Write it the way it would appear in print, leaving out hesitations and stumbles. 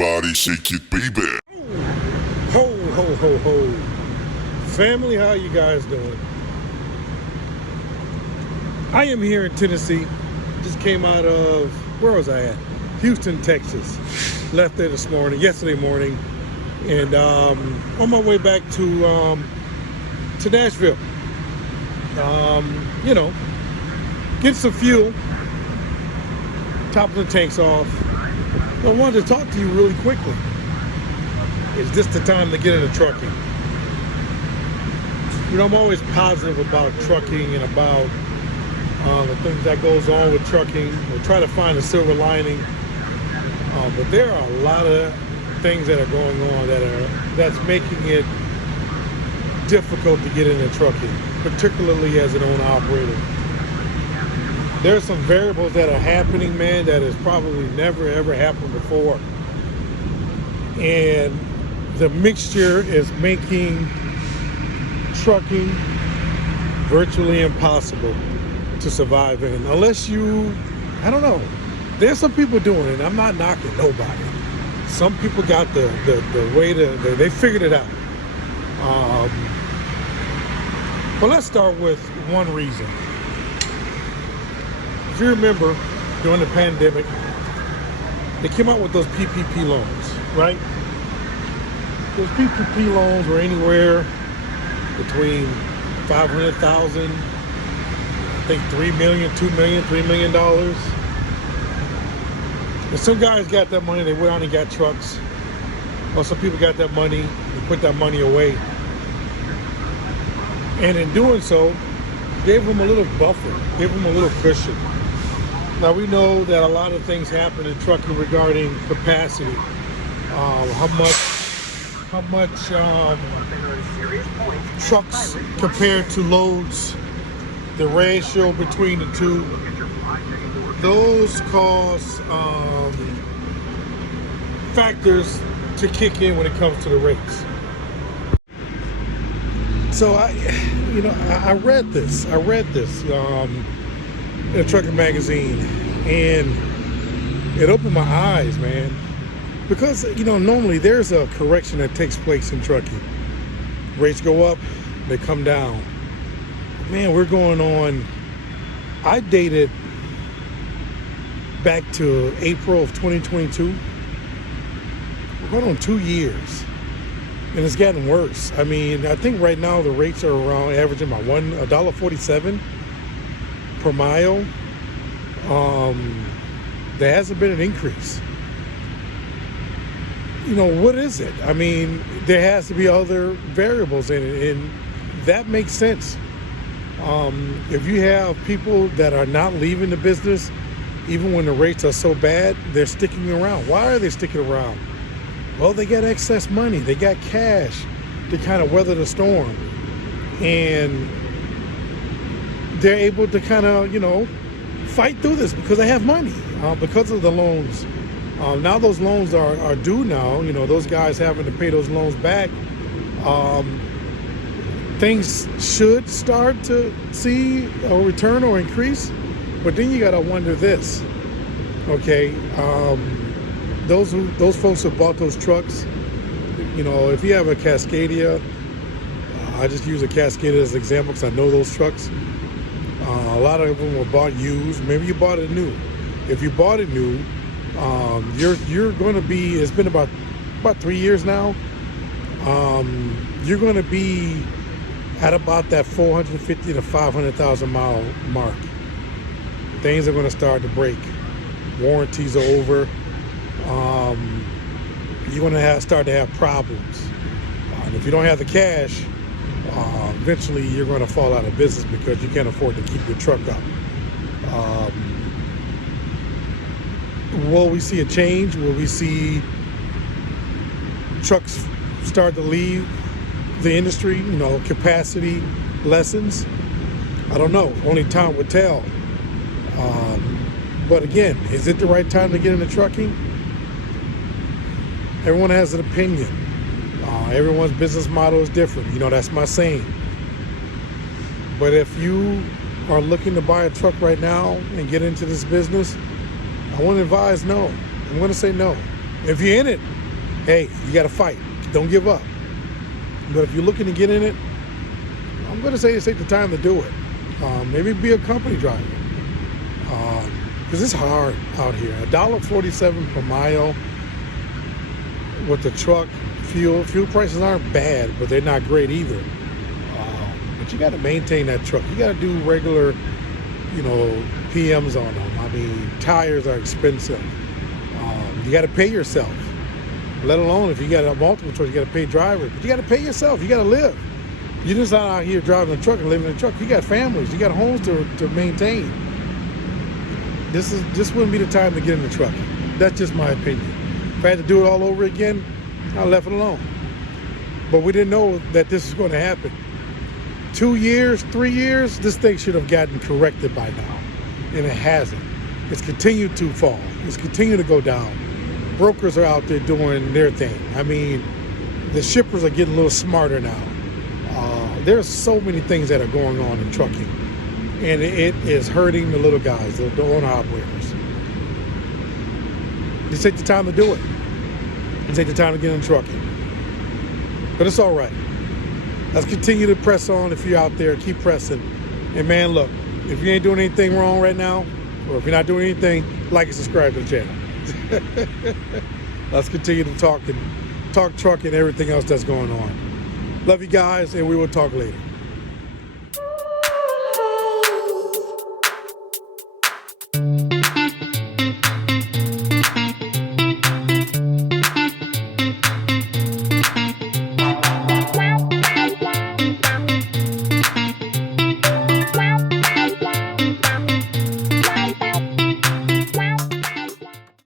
Everybody shake it, baby. Ho, ho, ho, ho. Family, how you guys doing? I am here in Tennessee. Just came out of, where was I at? Houston, Texas. Left there yesterday morning. And on my way back to Nashville. Get some fuel. Top of the tank's off. I wanted to talk to you really quickly. Is this the time to get into trucking? I'm always positive about trucking and about the things that goes on with trucking. We'll try to find a silver lining. But there are a lot of things that are going on that's making it difficult to get into trucking, particularly as an owner-operator. There's some variables that are happening, man, that has probably never, ever happened before. And the mixture is making trucking virtually impossible to survive in. Unless I don't know. There's some people doing it. I'm not knocking nobody. Some people got the way they figured it out. But let's start with one reason. If you remember, during the pandemic, they came out with those PPP loans, right? Those PPP loans were anywhere between $500,000, I think $3 million, $2 million, $3 million. And some guys got that money, they went out and got trucks. Or some people got that money and put that money away. And in doing so, gave them a little buffer, gave them a little cushion. Now we know that a lot of things happen in trucking regarding capacity, how much trucks compared to loads, the ratio between the two. Those cause factors to kick in when it comes to the rates. So I read this in a trucking magazine, and it opened my eyes, man. Because normally there's a correction that takes place in trucking. Rates go up, they come down. Man, we're going on. I dated back to April of 2022. We're going on 2 years, and it's getting worse. I mean, I think right now the rates are around averaging about $1.47 per mile. There hasn't been an increase. What is it? I mean, there has to be other variables in it, and that makes sense. If you have people that are not leaving the business, even when the rates are so bad, they're sticking around. Why are they sticking around? Well, they got excess money. They got cash to kind of weather the storm. And they're able to kind of, fight through this because they have money, because of the loans. Now those loans are due now. Those guys having to pay those loans back. Things should start to see a return or increase. But then you got to wonder this, okay? Those folks who bought those trucks, if you have a Cascadia, I just use a Cascadia as an example because I know those trucks. A lot of them were bought used. Maybe you bought it new. If you bought it new, you're going to be. It's been about 3 years now. You're going to be at about that 450 to 500,000 mile mark. Things are going to start to break. Warranties are over. You're going to start to have problems. And if you don't have the cash, eventually you're going to fall out of business because you can't afford to keep your truck up. Will we see a change? Will we see trucks start to leave the industry? Capacity lessens? I don't know. Only time will tell. But again, is it the right time to get into trucking? Everyone has an opinion. Everyone's business model is different. That's my saying. But if you are looking to buy a truck right now and get into this business, I want to advise no. I'm going to say no. If you're in it, hey, you got to fight. Don't give up. But if you're looking to get in it, I'm going to say take the time to do it. Maybe be a company driver. Because it's hard out here. $1.47 per mile with the truck. Fuel prices aren't bad, but they're not great either. But you got to maintain that truck. You got to do regular, PMs on them. I mean, tires are expensive. You got to pay yourself. Let alone if you got a multiple truck, you got to pay drivers. But you got to pay yourself. You got to live. You're just not out here driving a truck and living in a truck. You got families. You got homes to maintain. This wouldn't be the time to get in the truck. That's just my opinion. If I had to do it all over again, I left it alone. But we didn't know that this was going to happen. 2 years, 3 years, this thing should have gotten corrected by now. And it hasn't. It's continued to fall. It's continued to go down. Brokers are out there doing their thing. I mean, the shippers are getting a little smarter now. There's so many things that are going on in trucking. And it is hurting the little guys, the owner-operators. Just take the time to do it. And take the time to get in trucking. But it's all right. Let's continue to press on. If you're out there, keep pressing. And man, look, if you ain't doing anything wrong right now, or if you're not doing anything, like and subscribe to the channel. Let's continue to talk truck and everything else that's going on. Love you guys, and we will talk later.